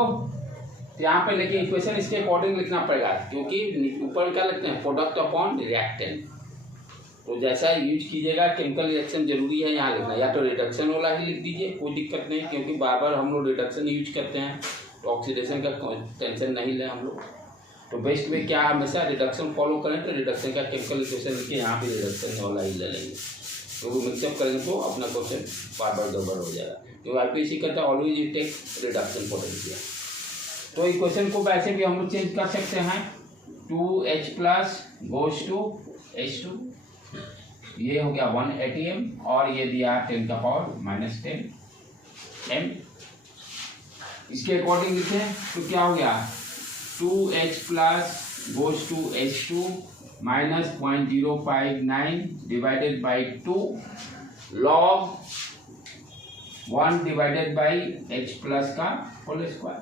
यहाँ पे लेकिन इक्वेशन इसके अकॉर्डिंग लिखना पड़ेगा, क्योंकि ऊपर क्या लिखते हैं, प्रोडक्ट अपॉन रिएक्टेंट। तो जैसा यूज कीजिएगा, केमिकल रिएक्शन जरूरी है यहाँ लिखना, या तो रिडक्शन वाला ही लिख दीजिए, कोई दिक्कत नहीं, क्योंकि बार बार हम लोग रिडक्शन यूज करते हैं, तो ऑक्सीडेशन का टेंशन नहीं लें हम लोग। तो बेस्ट में क्या, हमेशा रिडक्शन फॉलो करें, तो रिडक्शन का केमिकल इक्वेशन लिखिए, यहाँ पे रिडक्शन वाला ही ले लेंगे। तो वो मिक्सअप करेंगे तो अपना क्वेश्चन बार बार गड़बड़ हो जाएगा, क्योंकि आईपीसी कहता है always you take reduction potential. तो इक्वेशन को वैसे भी हम लोग चेंज कर सकते हैं, 2H plus goes to H2, ये हो गया 1 ATM, और ये दिया 10 का पावर माइनस 10 m। इसके अकॉर्डिंग लिखें तो क्या हो गया, 2H plus goes to H2 minus 0.059 divided by 2 log 1 divided by H plus का होल स्क्वायर।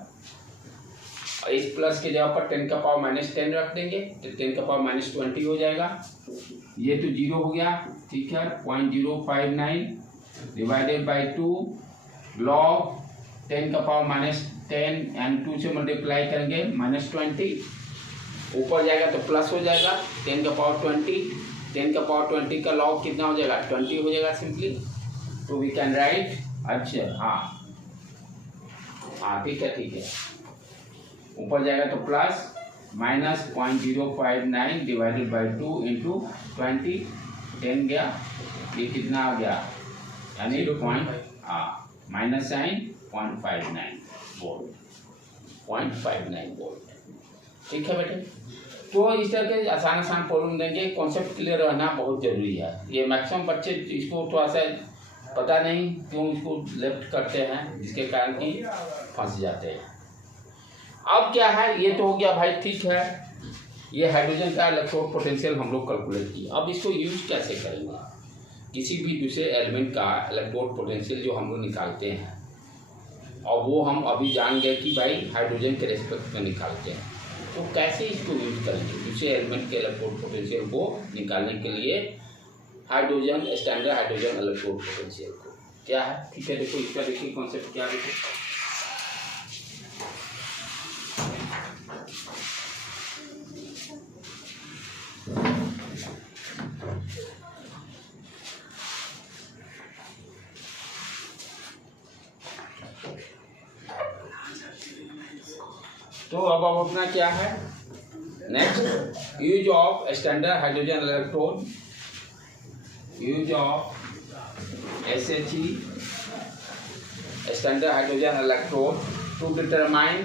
H प्लस के जगह पर 10 का पावर माइनस 10 रख देंगे, तो 10 का पावर माइनस 20 हो जाएगा, ये तो 0 हो गया, ठीक है। 0.059 डिवाइडेड बाई 2 लॉग 10 का पावर माइनस 10 एंड 2 से मल्टीप्लाई करेंगे माइनस 20, ऊपर जाएगा तो प्लस हो जाएगा, 10 का पावर 20, 10 का पावर 20 का लॉग कितना हो जाएगा, 20 हो जाएगा सिंपली। तो वी कैन राइट, अच्छा हाँ ठीक है, ऊपर जाएगा तो plus minus 0.059 divided by 2 into 20, 10 गया, ये कितना आ गया, यानी माइनस साइन 0.59 वोल्ट, ठीक है बेटे। तो इस तरह के आसान प्रॉब्लम देंगे, कॉन्सेप्ट क्लियर रहना बहुत जरूरी है। ये मैक्सिमम बच्चे इसको थोड़ा सा पता नहीं क्यों इसको लेफ्ट करते हैं, जिसके कारण कि फंस जाते हैं। अब क्या है, ये तो हो गया भाई, ठीक है, ये हाइड्रोजन का इलेक्ट्रोड पोटेंशियल हम लोग कैलकुलेट किए। अब इसको यूज कैसे करेंगे, किसी भी दूसरे एलिमेंट का इलेक्ट्रोड पोटेंशियल जो हम लोग निकालते हैं, और वो हम अभी जान गए कि भाई हाइड्रोजन के रेस्पेक्ट में निकालते हैं, तो कैसे इसको यूज करेंगे दूसरे एलिमेंट के इलेक्ट्रोड पोटेंशियल को निकालने के लिए hydrogen standard hydrogen electrode potential को क्या है। ठीक है, देखो इसका देखिए कॉन्सेप्ट क्या है। तो अब अपना क्या है next, use of standard hydrogen electrode, use of SHE standard hydrogen electrode to determine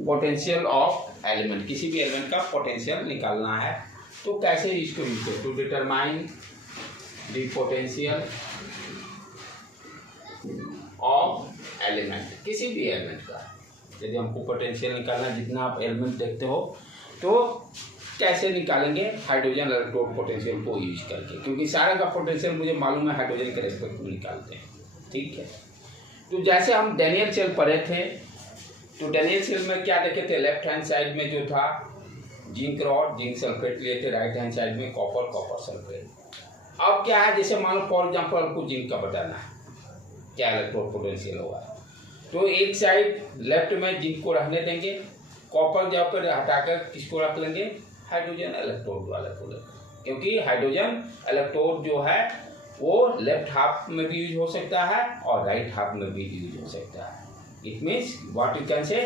potential of element. किसी भी एलिमेंट का पोटेंशियल निकालना है तो कैसे इसको यूज करें, to determine the potential of element. किसी भी एलिमेंट का यदि हमको पोटेंशियल निकालना, जितना आप एलिमेंट देखते हो तो कैसे निकालेंगे, हाइड्रोजन इलेक्ट्रोड पोटेंशियल को यूज करके, क्योंकि सारा का पोटेंशियल मुझे मालूम है हाइड्रोजन के रेस्पेक्ट में निकालते हैं। ठीक है, तो जैसे हम डैनियल सेल पढ़े थे, तो डैनियल सेल में क्या देखे थे, लेफ्ट हैंड साइड में जो था जिंक रॉड, जिंक सल्फेट लिए थे, राइट हैंड साइड में कॉपर सल्फेट। अब क्या है, जैसे मान लो फॉर एग्जाम्पल आपको जिंक का बताना है क्या इलेक्ट्रोड पोटेंशियल होगा, तो एक साइड लेफ्ट में जिंक को रखने देंगे, कॉपर जहाँ पर हटाकर किसको रख लेंगे, हाइड्रोजन इलेक्ट्रोड वाले को लेंगे, क्योंकि हाइड्रोजन इलेक्ट्रोड जो है वो लेफ्ट हाफ में भी यूज हो सकता है और राइट हाफ में भी यूज हो सकता है। It means what you can say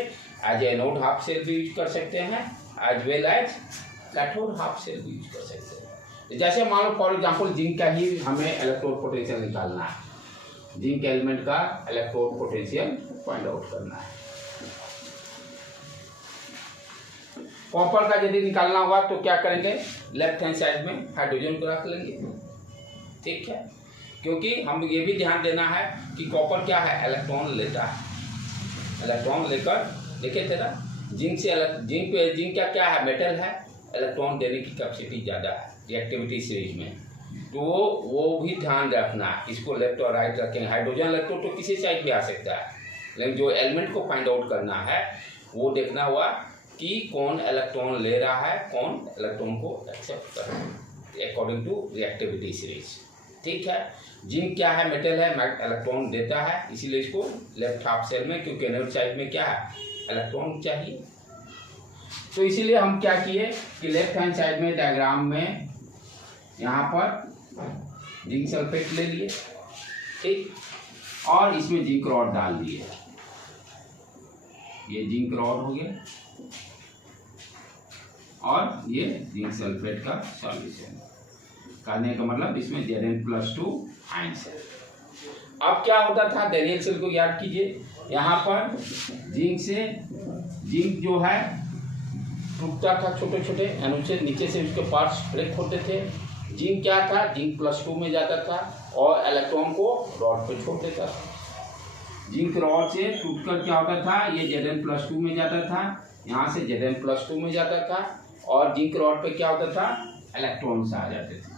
as anode half cell भी यूज कर सकते हैं, as well as cathode half cell भी यूज कर सकते हैं। जैसे मान लो फॉर एग्जाम्पल जिंक का ही हमें इलेक्ट्रोड पोटेंशियल निकालना है, जिंक एलिमेंट का इलेक्ट्रोड पोटेंशियल फाइंड आउट करना है। कॉपर का यदि निकालना होगा तो क्या करेंगे, लेफ्ट हैंड साइड में हाइड्रोजन को रख लेंगे। ठीक है, क्योंकि हम ये भी ध्यान देना है कि कॉपर क्या है, इलेक्ट्रॉन लेता है, इलेक्ट्रॉन लेकर देखे थे ना, जिंक का क्या है, मेटल है, इलेक्ट्रॉन देने की कैपेसिटी ज़्यादा है रिएक्टिविटी सीरीज में, तो वो भी ध्यान रखना है, इसको लेफ्ट और राइट रखेंगे। हाइड्रोजन इलेक्ट्रोड तो किसी साइड भी आ सकता है, लेकिन जो एलिमेंट को फाइंड आउट करना है वो देखना हुआ कि कौन इलेक्ट्रॉन ले रहा है, कौन इलेक्ट्रॉन को एक्सेप्ट कर रहा है अकॉर्डिंग टू रिएक्टिविटी सीरीज। ठीक है, जिंक क्या है, मेटल है, इलेक्ट्रॉन देता है, इसीलिए इसको लेफ्ट हाफ सेल में, क्योंकि एनोड साइड में क्या है, इलेक्ट्रॉन चाहिए। तो इसीलिए हम क्या किए कि लेफ्ट हैंड साइड में डायग्राम में यहाँ पर जिंक सल्फेट ले लिए, ठीक, और इसमें जिंक रॉड डाल दिए, ये जिंक रॉड हो गया और ये जिंक सल्फेट का सॉल्यूशन करने का मतलब इसमें Zn+2 आयंस है। अब क्या होता था, डैनियल सेल को याद कीजिए, यहाँ पर जिंक जो है टूटता था छोटे छोटे एनोड से, नीचे से उसके पार्ट्स ब्रेक होते थे। जिंक क्या था, Zn+2 में जाता था और इलेक्ट्रॉन को रॉड पे छोड़ देता था। जिंक रॉड से टूटकर क्या होता था, ये Zn+2 में जाता था, यहाँ से Zn+2 में जाता था, और जिंक रॉड पे क्या होता था, इलेक्ट्रॉन्स आ जाते थे,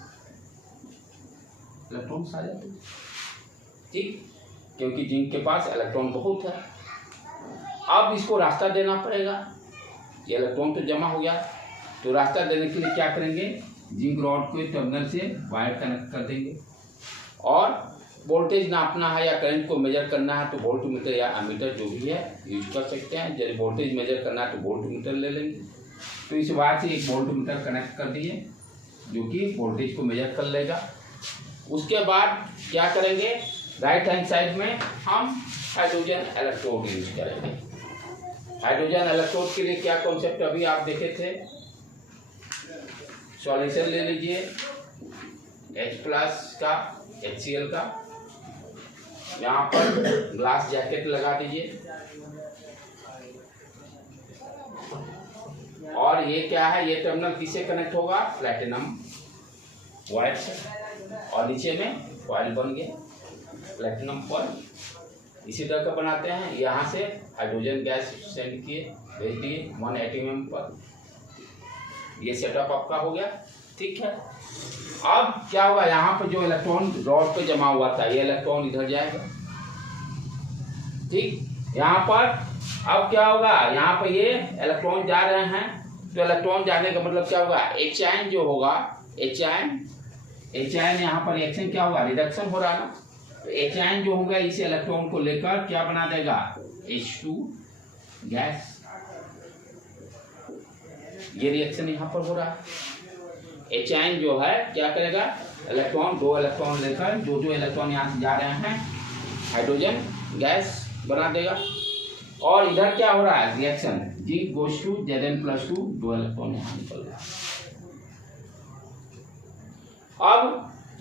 इलेक्ट्रॉन्स आ जाते थे। ठीक, क्योंकि जिंक के पास इलेक्ट्रॉन बहुत है। अब इसको रास्ता देना पड़ेगा, ये इलेक्ट्रॉन तो जमा हो गया, तो रास्ता देने के लिए क्या करेंगे, जिंक रॉड को टर्मिनल से वायर कनेक्ट कर देंगे, और वोल्टेज नापना है या करंट को मेजर करना है तो वोल्टमीटर या एमीटर जो भी है यूज कर सकते हैं। यदि वोल्टेज मेजर करना है तो वोल्टमीटर ले लेंगे। तो इस वायर से एक वोल्टमीटर कनेक्ट कर दिए जो कि वोल्टेज को मेजर कर लेगा। उसके बाद क्या करेंगे, राइट हैंड साइड में हम हाइड्रोजन इलेक्ट्रोड यूज करेंगे। हाइड्रोजन इलेक्ट्रोड के लिए क्या कॉन्सेप्ट अभी आप देखे थे, सॉल्यूशन ले लीजिए H+ का, HCl का, यहाँ पर ग्लास जैकेट लगा दीजिए, और ये क्या है, ये टर्मिनल किससे कनेक्ट होगा, प्लैटिनम वायर से, और नीचे में कॉइल बन गया प्लैटिनम कॉइल। इसी तरह का बनाते हैं। यहाँ से हाइड्रोजन गैस सेंड किए, भेज दिए 180 mm पर। ये सेटअप आपका हो गया, ठीक है। अब क्या होगा, यहाँ पर जो इलेक्ट्रॉन रॉड पे जमा हुआ था, ये इलेक्ट्रॉन इधर जाएगा, ठीक। यहाँ पर अब क्या होगा, यहाँ पर ये इलेक्ट्रॉन जा रहे हैं, तो इलेक्ट्रॉन जाने का मतलब क्या होगा, H जो होगा, H यहाँ पर रिएक्शन क्या होगा, रिडक्शन हो रहा है ना, तो H जो होगा इस इलेक्ट्रॉन को लेकर क्या बना देगा, H2 गैस। ये रिएक्शन यहाँ पर हो रहा है। H जो है क्या करेगा, इलेक्ट्रॉन, 2 इलेक्ट्रॉन लेकर जो इलेक्ट्रॉन यहाँ से जा रहे हैं हाइड्रोजन गैस बना देगा। और इधर क्या हो रहा है, reaction zinc goes to Zn+2, 2 electron यहाँ निकल रहा है। अब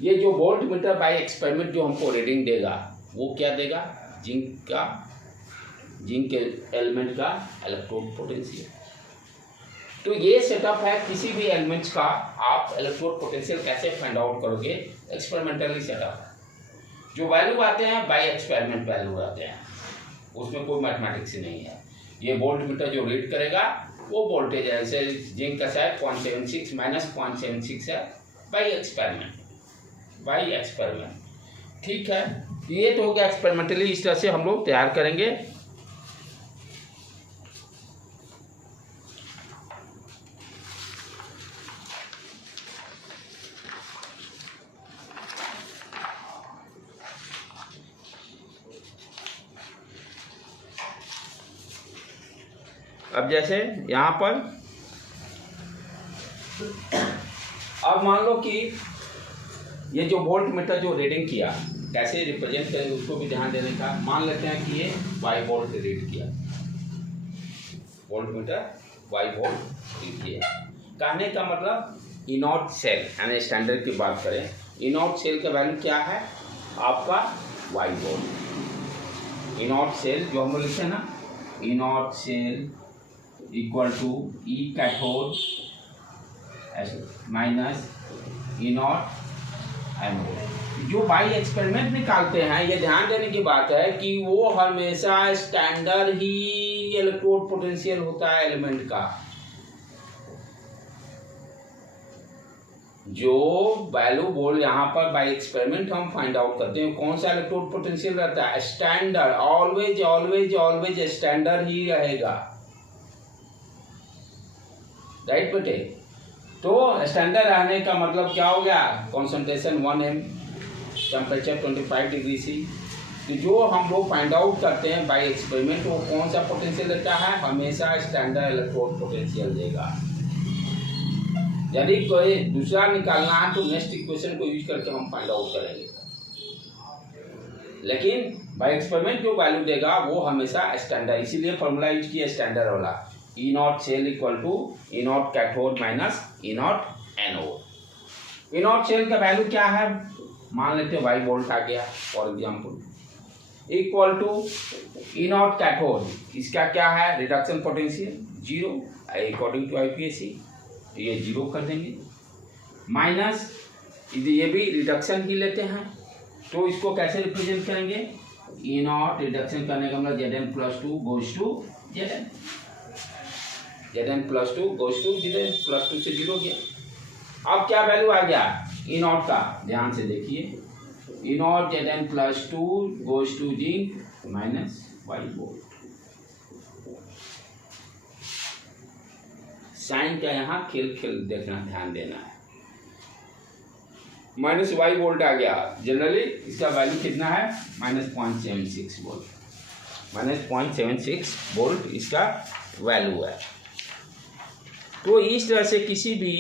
ये जो वोल्ट मीटर बाय एक्सपेरिमेंट जो हमको रीडिंग देगा, वो क्या देगा, जिंक के एलिमेंट का इलेक्ट्रोड पोटेंशियल। तो ये सेटअप है किसी भी एलिमेंट्स का। आप इलेक्ट्रोड पोटेंशियल कैसे फाइंड आउट करोगे, एक्सपेरिमेंटली सेटअप है। जो वैल्यू आते हैं बाय एक्सपेरिमेंट वैल्यू आते हैं, उसमें कोई मैथमेटिक्स ही नहीं है। ये वोल्ट मीटर जो रीड करेगा वो वोल्टेज है, जैसे जिंक का शायद 0.76 -0.76 है बाय एक्सपेरिमेंट, ठीक है। ये तो हो गया एक्सपेरिमेंटली, इस तरह से हम लोग तैयार करेंगे। अब जैसे यहाँ पर अब मान लो कि ये जो वोल्ट मीटर जो रीडिंग किया, कैसे रिप्रेजेंट करेंगे उसको भी ध्यान देने का। मान लेते हैं कि ये वाई वोल्ट रीड किया, voltmeter Y volt read किया। कहने का मतलब इनॉट सेल, यानी स्टैंडर्ड की बात करें, इनॉट सेल का वैल्यू क्या है आपका, वाई वोल्ट। इनॉट सेल जो हम लोग लिखते हैं ना, E not cell equal to E cathode minus E not anode. जो बाई एक्सपेरिमेंट निकालते हैं, ये ध्यान देने की बात है कि वो हमेशा स्टैंडर्ड ही इलेक्ट्रोड पोटेंशियल होता है एलिमेंट का। जो वैल्यू बोल यहाँ पर बाई एक्सपेरिमेंट हम फाइंड आउट करते हैं, कौन सा इलेक्ट्रोड पोटेंशियल रहता है, standard, always always always standard ही रहेगा, राइट बेटे। तो स्टैंडर्ड रहने का मतलब क्या हो गया, concentration 1 m, temperature 25 degree C। तो जो हम लोग फाइंड आउट करते हैं बाय एक्सपेरिमेंट, वो कौन सा पोटेंशियल देता है, हमेशा स्टैंडर्ड इलेक्ट्रोड पोटेंशियल देगा। यदि कोई दूसरा निकालना है तो नेक्स्ट इक्वेशन को यूज करके हम फाइंड आउट करेंगे, लेकिन बाय एक्सपेरिमेंट जो वैल्यू देगा वो हमेशा स्टैंडर्ड, इसीलिए फॉर्मूला यूज किया स्टैंडर्ड वाला, E naught cell equal to E naught cathode minus E not anode. E naught cell का वैल्यू क्या है, मान लेते हैं वाई वोल्ट आ गया for example, equal to E naught cathode, इसका क्या है, reduction potential 0 according to IPAC, ये 0 कर देंगे, माइनस ये भी रिडक्शन ही लेते हैं, तो इसको कैसे रिप्रेजेंट करेंगे, ई नॉट रिडक्शन करने का मतलब Zn+2 goes to Zn, Zn+2 goes to Zn+2 से 0 गया। अब क्या वैल्यू आ गया ई नॉट का, ध्यान से देखिए, E naught Zn+2 goes to zinc minus Y volt. Sign का यहाँ खेल देखना, ध्यान देना है, माइनस वाई वोल्ट आ गया। जनरली इसका वैल्यू कितना है, -0.76 वोल्ट, -0.76 वोल्ट इसका वैल्यू है। तो इस तरह से किसी भी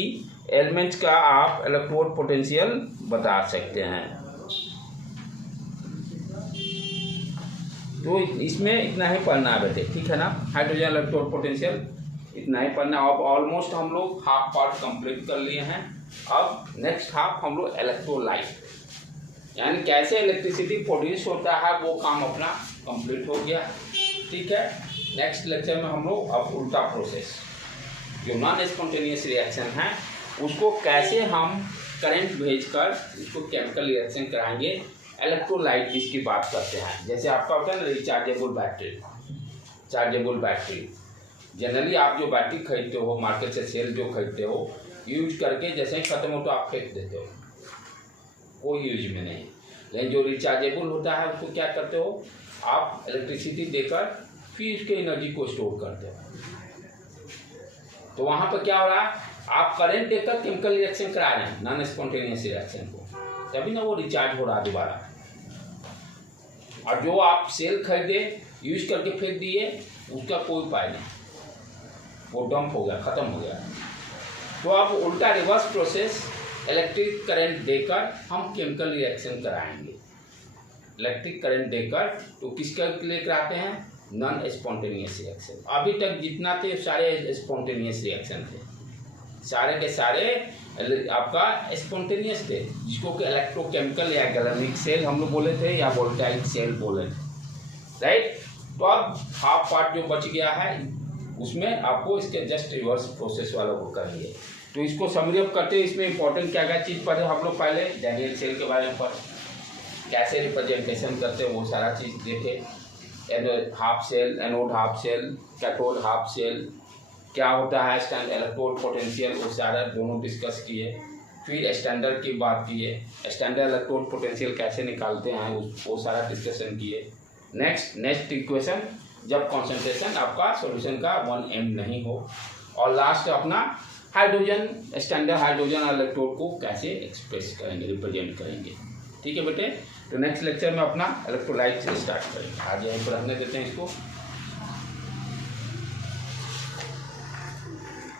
एलिमेंट का आप इलेक्ट्रोड पोटेंशियल बता सकते हैं। तो इसमें इतना ही पढ़ना है बेटे, ठीक है ना, हाइड्रोजन इलेक्ट्रोड पोटेंशियल इतना ही पढ़ना। अब ऑलमोस्ट हम लोग हाफ पार्ट कंप्लीट कर लिए हैं। अब नेक्स्ट हाफ हम लोग इलेक्ट्रोलाइट, यानी कैसे इलेक्ट्रिसिटी प्रोड्यूस होता है, वो काम अपना कंप्लीट हो गया, ठीक है। नेक्स्ट लेक्चर में हम लोग अब उल्टा प्रोसेस, जो नॉन स्पॉन्टेनियस रिएक्शन है, उसको कैसे हम करंट भेजकर इसको केमिकल रिएक्शन कराएंगे, इलेक्ट्रोलाइट जिसकी बात करते हैं, जैसे आपका होता है ना rechargeable battery, chargeable battery. Generally आप जो बैटरी खरीदते हो मार्केट से, सेल जो खरीदते हो, यूज करके जैसे ही खत्म हो तो आप फेंक देते हो, कोई यूज में नहीं। लेकिन जो रिचार्जेबल होता है उसको क्या करते हो, आप इलेक्ट्रिसिटी देकर फिर उसके एनर्जी को स्टोर करते हो। तो वहाँ पर क्या हो रहा है, आप करंट देकर केमिकल रिएक्शन करा रहे हैं, नॉन स्पॉन्टेनियस रिएक्शन को, तभी ना वो रिचार्ज हो रहा है दोबारा। और जो आप सेल खरीदे यूज करके फेंक दिए, उसका कोई उपाय नहीं, वो डंप हो गया, खत्म हो गया। तो अब उल्टा रिवर्स प्रोसेस, इलेक्ट्रिक करंट देकर हम केमिकल रिएक्शन कराएंगे। इलेक्ट्रिक करंट देकर तो किसके लिए कराते हैं, नॉन स्पॉन्टेनियस रिएक्शन। अभी तक जितना थे सारे स्पॉन्टेनियस रिएक्शन थे, सारे के सारे आपका स्पॉन्टेनियस थे, जिसको कि इलेक्ट्रोकेमिकल या गैल्वेनिक सेल हम लोग बोले थे या वोल्टाइक सेल बोले थे, राइट। तो अब हाफ पार्ट जो बच गया है उसमें आपको इसके जस्ट रिवर्स प्रोसेस वाला वो करेंगे। तो इसको समरी अप करते हैं, इसमें इंपॉर्टेंट क्या क्या चीज़ पढ़े हम लोग, पहले डैनियल सेल के बारे में पढ़े, कैसे रिप्रेजेंटेशन करते हैं वो सारा चीज़ देखे, half cell, anode half cell, cathode half cell, क्या होता है स्टैंड इलेक्ट्रोड पोटेंशियल, वो सारा दोनों डिस्कस किए। फिर स्टैंडर्ड की बात किए, स्टैंडर्ड इलेक्ट्रोड पोटेंशियल कैसे निकालते हैं वो सारा डिस्कशन किए। नेक्स्ट इक्वेशन, जब कॉन्सेंट्रेशन आपका सॉल्यूशन का 1m नहीं हो। और लास्ट अपना हाइड्रोजन, स्टैंडर्ड हाइड्रोजन इलेक्ट्रोड को कैसे एक्सप्रेस करेंगे, रिप्रेजेंट करेंगे। ठीक है बेटे, तो नेक्स्ट लेक्चर में अपना इलेक्ट्रोलाइट से स्टार्ट करेंगे। आज यहीं पर रखने देते हैं इसको।